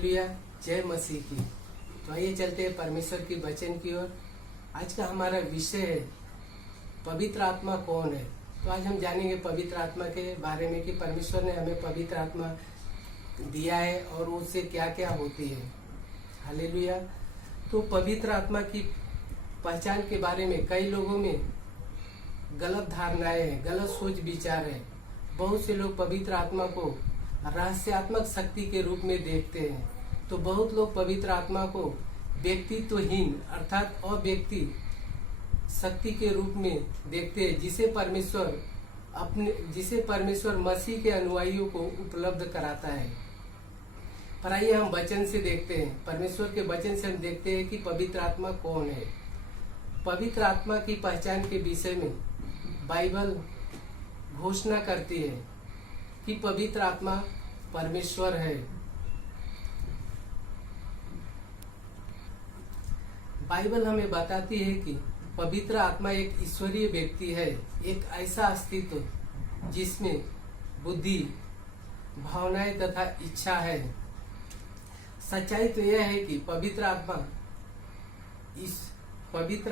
Hallelujah, जय मसीह की। तो आइए चलते हैं परमेश्वर की वचन की ओर। आज का हमारा विषय है पवित्र आत्मा कौन है। तो आज हम जानेंगे पवित्र आत्मा के बारे में कि परमेश्वर ने हमें पवित्र आत्मा दिया है और उससे क्या क्या होती है। हालेलुया। तो पवित्र आत्मा की पहचान के बारे में कई लोगों में गलत धारणाएं हैं, गलत सोच विचार है। बहुत से लोग पवित्र आत्मा को रहस्यात्मक शक्ति के रूप में देखते हैं। तो बहुत लोग पवित्र आत्मा को व्यक्तित्वहीन अर्थात अव्यक्ति शक्ति के रूप में देखते हैं, जिसे परमेश्वर मसीह के अनुयायियों को उपलब्ध कराता है। पर आइए हम वचन से देखते हैं, परमेश्वर के वचन से हम देखते हैं कि पवित्र आत्मा कौन है। पवित्र आत्मा की पहचान के विषय में बाइबल घोषणा करती है कि पवित्र आत्मा परमेश्वर है। बाइबल हमें बताती है कि पवित्र आत्मा एक ईश्वरीय व्यक्ति है, एक ऐसा अस्तित्व जिसमें बुद्धि, भावनाएं तथा इच्छा है। सच्चाई तो यह है कि पवित्र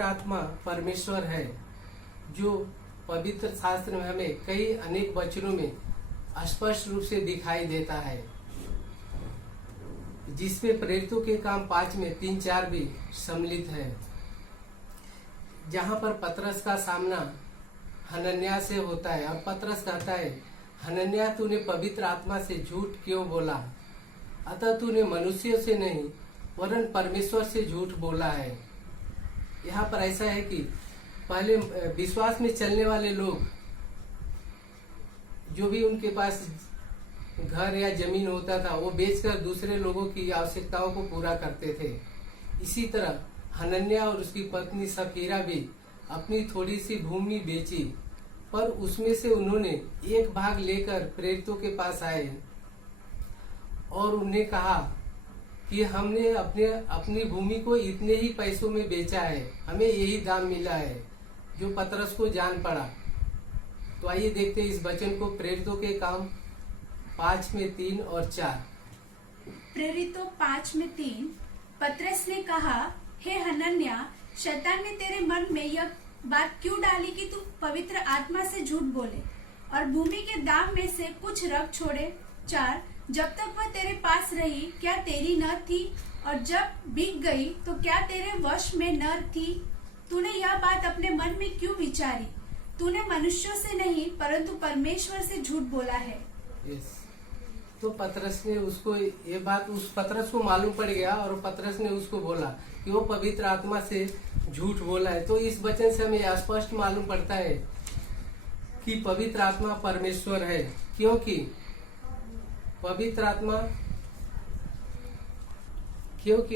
आत्मा परमेश्वर है, जो पवित्र शास्त्र में हमें कई अनेक वचनों में स्पष्ट रूप से दिखाई देता है, जिसमें प्रेरितों के काम 5 में 3-4 भी सम्मिलित है। जहां पर पतरस का सामना हनन्याह से होता है और पतरस कहता है, हनन्याह तूने पवित्र आत्मा से झूठ क्यों बोला? अतः तूने मनुष्यों से नहीं वरन परमेश्वर से झूठ बोला है। यहाँ पर ऐसा है कि पहले विश्वास में चलने वाले लोग, जो भी उनके पास घर या जमीन होता था, वो बेचकर दूसरे लोगों की आवश्यकताओं को पूरा करते थे। इसी तरह हनन्याह और उसकी पत्नी सफीरा भी अपनी थोड़ी सी भूमि बेची, पर उसमें से उन्होंने एक भाग लेकर प्रेरितों के पास आए और उन्हें कहा कि हमने अपनी भूमि को इतने ही पैसों में बेचा है, हमें यही दाम मिला है, जो पतरस को जान पड़ा। तो आइए देखते हैं इस वचन को, प्रेरितों के काम 5 में 3 और 4। प्रेरितों 5 में 3। पतरस ने कहा, हे हनन्याह, शैतान ने तेरे मन में यह बात क्यों डाली कि तू पवित्र आत्मा से झूठ बोले और भूमि के दाम में से कुछ रख छोड़े? 4। जब तक वह तेरे पास रही क्या तेरी न थी, और जब बिक गई तो क्या तेरे वश में न थी? तूने यह बात अपने मन में क्यों विचारी? तूने मनुष्यों से नहीं परंतु परमेश्वर से झूठ बोला है। तो पतरस ने उसको ये बात उस पतरस को मालूम पड़ गया और पतरस ने उसको बोला कि वो पवित्र आत्मा से झूठ बोला है। तो इस वचन से हमें स्पष्ट मालूम पड़ता है कि पवित्र आत्मा परमेश्वर है, क्योंकि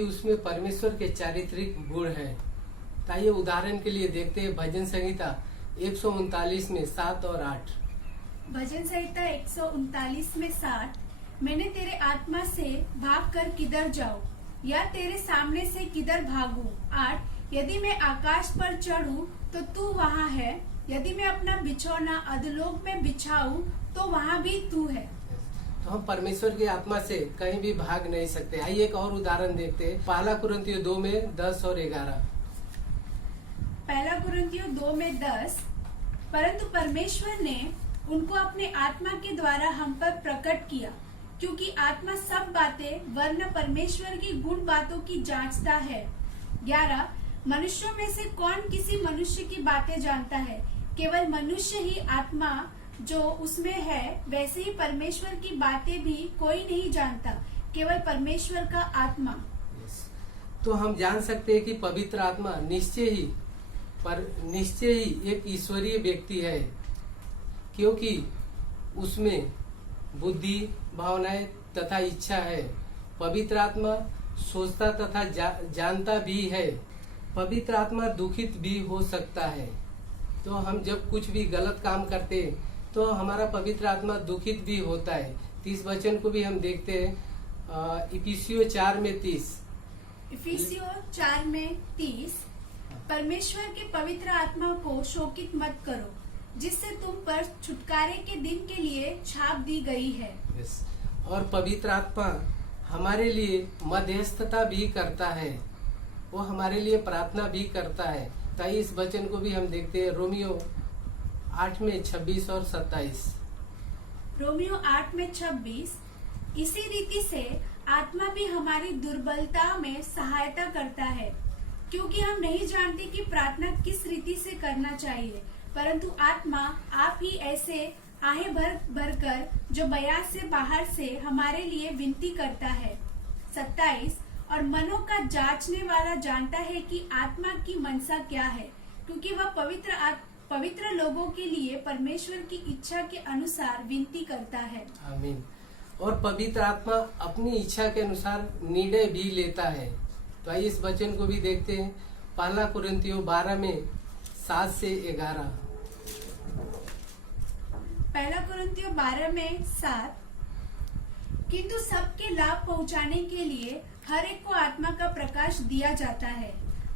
उसमें परमेश्वर के चारित्रिक गुण है। ताइए उदाहरण के लिए देखते हैं भजन संहिता 139 में 7 और 8। भजन संहिता 139 में 7। मैंने तेरे आत्मा से भाग कर किधर जाऊं, या तेरे सामने से किधर भागूं? 8। यदि मैं आकाश पर चढ़ूं तो तू वहाँ है, यदि मैं अपना बिछौना अधोलोक में बिछाऊं तो वहाँ भी तू है। तो हम परमेश्वर की आत्मा से कहीं भी भाग नहीं सकते। आइए एक और उदाहरण देखते हैं, 1 कुरिन्थियों 2 में 10 और 11। 1 कुरिन्थियों 2 में 10। परंतु परमेश्वर ने उनको अपने आत्मा के द्वारा हम पर प्रकट किया, क्योंकि आत्मा सब बातें वरन परमेश्वर की गुण बातों की जांचता है। 11। मनुष्यों में से कौन किसी मनुष्य की बातें जानता है? केवल मनुष्य ही आत्मा जो उसमें है, वैसे ही परमेश्वर की बातें भी कोई नहीं जानता, केवल परमेश्वर का आत्मा। तो हम जान सकते हैं कि पवित्र आत्मा निश्चय ही एक ईश्वरीय व्यक्ति है, क्योंकि उसमें बुद्धि, भावनाएं तथा इच्छा है। पवित्र आत्मा सोचता तथा जानता भी है। पवित्र आत्मा दुखित भी हो सकता है। तो हम जब कुछ भी गलत काम करते हैं तो हमारा पवित्र आत्मा दुखित भी होता है। 30 वचन को भी हम देखते हैं, इफिसियों 4 में 30। इफिसियों 4 में 30। परमेश्वर के पवित्र आत्मा को शोकित मत करो, जिससे तुम पर छुटकारे के दिन के लिए छाप दी गई है। और पवित्र आत्मा हमारे लिए मध्यस्थता भी करता है, वो हमारे लिए प्रार्थना भी करता है। तो आइए इस वचन को भी हम देखते हैं, रोमियो 8 में 26 और 27। रोमियो 8 में 26। इसी रीति से आत्मा भी हमारी दुर्बलता में सहायता करता है, क्योंकि हम नहीं जानते कि प्रार्थना किस रीति से करना चाहिए, परंतु आत्मा आप ही ऐसे आहे भर भरकर जो बयान से बाहर से हमारे लिए विनती करता है। 27। और मनों का जांचने वाला जानता है कि आत्मा की मनसा क्या है, क्योंकि वह पवित्र लोगों के लिए परमेश्वर की इच्छा के अनुसार विनती करता है। आमीन। और पवित्र आत्मा अपनी इच्छा के अनुसार निर्णय भी लेता है। तो आइए इस वचन को भी देखते हैं, पहला कुरिन्थियों 12 में 7 से 11। पहला कुरिन्थियों 12 में 7। किंतु सबके लाभ पहुंचाने के लिए हर एक को आत्मा का प्रकाश दिया जाता है।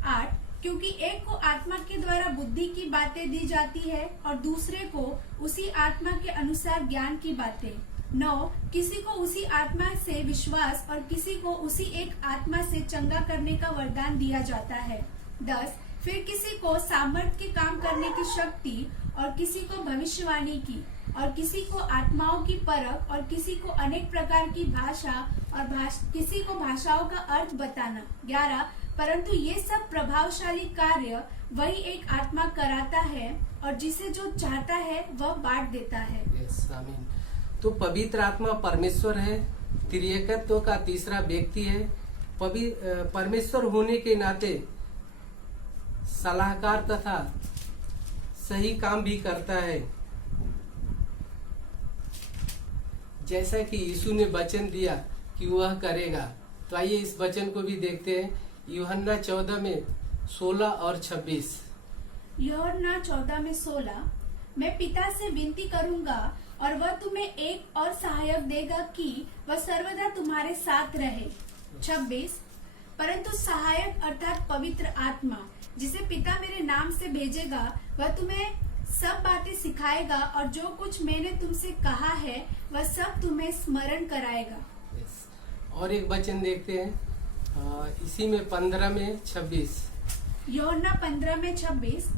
8। क्योंकि एक को आत्मा के द्वारा बुद्धि की बातें दी जाती है और दूसरे को उसी आत्मा के अनुसार ज्ञान की बातें। 9। किसी को उसी आत्मा से विश्वास और किसी को उसी एक आत्मा से चंगा करने का वरदान दिया जाता है। 10। फिर किसी को सामर्थ के काम करने की शक्ति और किसी को भविष्यवाणी की और किसी को आत्माओं की परख और किसी को अनेक प्रकार की भाषा और किसी को भाषाओं का अर्थ बताना। 11। परंतु ये सब प्रभावशाली कार्य वही एक आत्मा कराता है और जिसे जो चाहता है वह बांट देता है। आमीन। तो पवित्र आत्मा परमेश्वर है, त्रिएकत्व का तीसरा व्यक्ति है। परमेश्वर होने के नाते सलाहकार तथा सही काम भी करता है, जैसा कि यीशु ने वचन दिया कि वह करेगा। तो आइए इस वचन को भी देखते हैं, यूहन्ना 14 में 16 और 26। यूहन्ना 14 में 16। मैं पिता से विनती करूंगा और वह तुम्हें एक और सहायक देगा कि वह सर्वदा तुम्हारे साथ रहे। 26। परंतु सहायक अर्थात पवित्र आत्मा जिसे पिता मेरे नाम से भेजेगा, वह तुम्हें सब बातें सिखाएगा और जो कुछ मैंने तुमसे कहा है वह सब तुम्हें स्मरण कराएगा। और एक वचन देखते हैं, इसी में 15 में 26। यूहन्ना 15 में 26।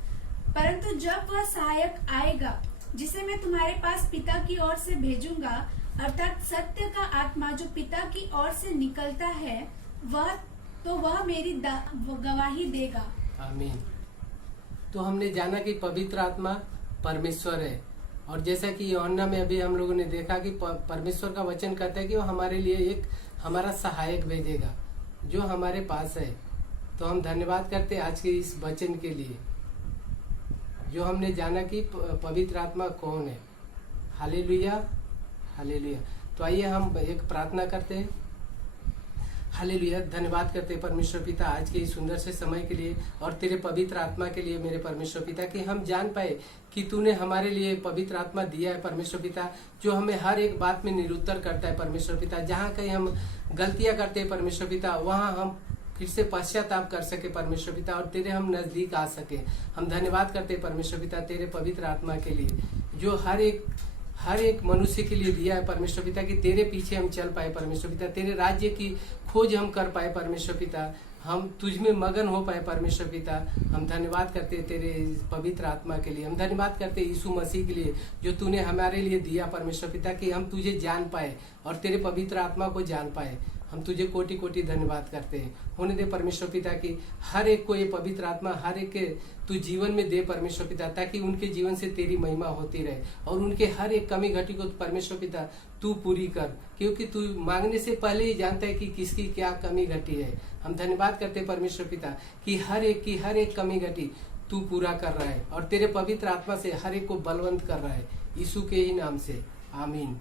परंतु जब वह सहायक आएगा जिसे मैं तुम्हारे पास पिता की ओर से भेजूंगा, अर्थात सत्य का आत्मा जो पिता की ओर से निकलता है, वह मेरी गवाही देगा। आमीन। तो हमने जाना कि पवित्र आत्मा परमेश्वर है, और जैसा कि यूहन्ना में अभी हम लोगों ने देखा कि परमेश्वर का वचन कहता है कि वो हमारे लिए एक हमारा सहायक भेजेगा जो हमारे पास है। तो हम धन्यवाद करते हैं आज के इस वचन के लिए, जो हमने जाना कि पवित्र आत्मा कौन है। Hallelujah, hallelujah. तो आइए हम एक प्रार्थना करते हैं। हालेलुया। धन्यवाद करते हैं परमेश्वर पिता आज के इस सुंदर से समय के लिए और तेरे पवित्र आत्मा के लिए मेरे परमेश्वर पिता, कि हम जान पाए कि तूने हमारे लिए पवित्र आत्मा दिया है परमेश्वर पिता, जो हमें हर एक बात में निरुत्तर करता है परमेश्वर पिता। जहाँ कहीं हम गलतियां करते हैं परमेश्वर पिता, वहाँ हम फिर से पश्चाताप कर सके परमेश्वर पिता और तेरे हम नजदीक आ सके। हम धन्यवाद करते हैं परमेश्वर पिता तेरे पवित्र आत्मा के लिए, जो हर एक मनुष्य के लिए दिया है परमेश्वर पिता, कि तेरे पीछे हम चल पाए परमेश्वर पिता, तेरे राज्य की खोज हम कर पाए परमेश्वर पिता, हम तुझ में मगन हो पाए परमेश्वर पिता। हम धन्यवाद करते हैं तेरे पवित्र आत्मा के लिए। हम धन्यवाद करते हैं यीशु मसीह के लिए, जो तूने हमारे लिए दिया परमेश्वर पिता, कि हम तुझे जान पाए और तेरे पवित्र आत्मा को जान पाए। हम तुझे कोटि कोटि धन्यवाद करते हैं। होने दे परमेश्वर पिता की हर एक को ये पवित्र आत्मा हर एक के तू जीवन में दे परमेश्वर पिता, ताकि उनके जीवन से तेरी महिमा होती रहे और उनके हर एक कमी घटी को परमेश्वर पिता तू पूरी कर, क्योंकि तू मांगने से पहले ही जानता है कि किसकी क्या कमी घटी है। हम धन्यवाद करते हैं परमेश्वर पिता कि हर एक कमी घटी तू पूरा कर रहा है और तेरे पवित्र आत्मा से हर एक को बलवंत कर रहा है, यीशु के ही नाम से, आमीन।